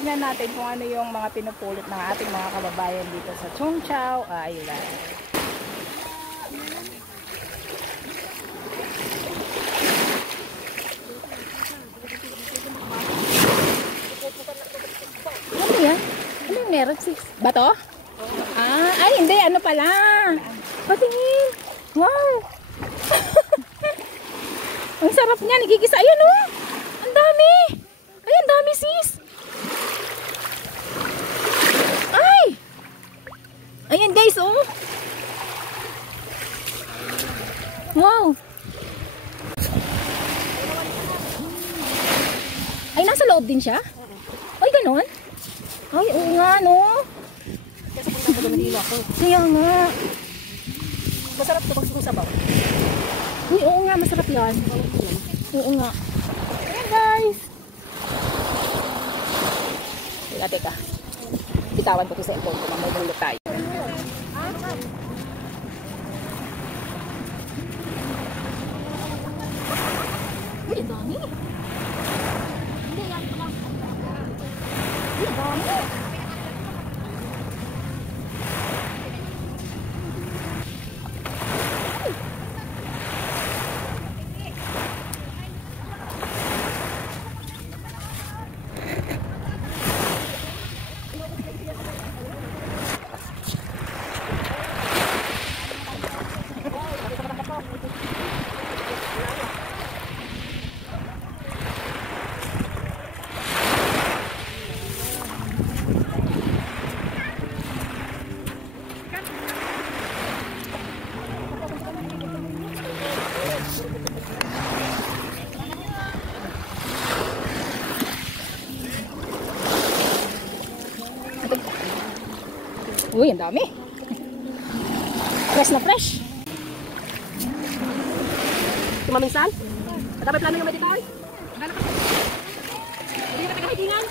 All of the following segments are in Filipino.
tingnan natin kung ano yung mga pinupulot ng ating mga kababayan dito sa Chongqiao Island. Ano yan? Ano yung meron? Bato? Ah, ay hindi. Ano pala? Patingin. Wow. Ang sarap niya. Nagigisa. Ayan oh. Ang dami. Ay, ang dami sis. Ay. Ayan guys oh. Wow. Ay, nasa loob din siya? Ay, ganon? Ay, oo nga, no? Kaya nga. Masarap ito pag sabaw. Uy, oo nga, masarap yan. Oo nga. Ayan, guys. Teka. Bitawan ko ito sa cellphone ko. Mamulot tayo. Uy, ang dami. Uy, ang dami. Uy, ang dami. Fresh na fresh. Tumaminsan? At may plano yung medical? Hindi na tagahitingan.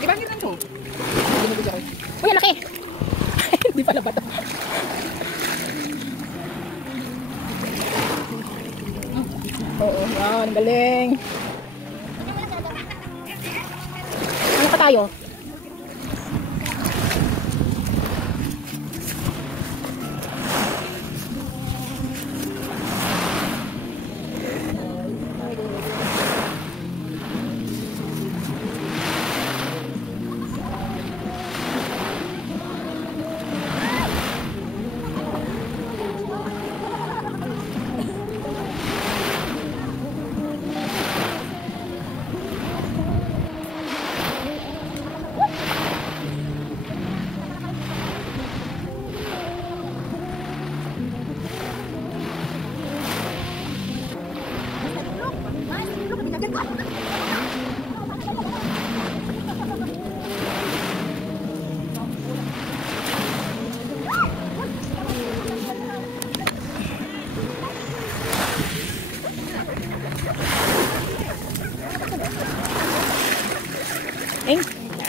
Di ba ang gitan to? Uy, ang laki. Hindi pala ba ito? Oo, wow, ang galing. Ano pa tayo?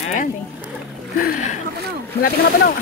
Yan. Malapit na mapuno.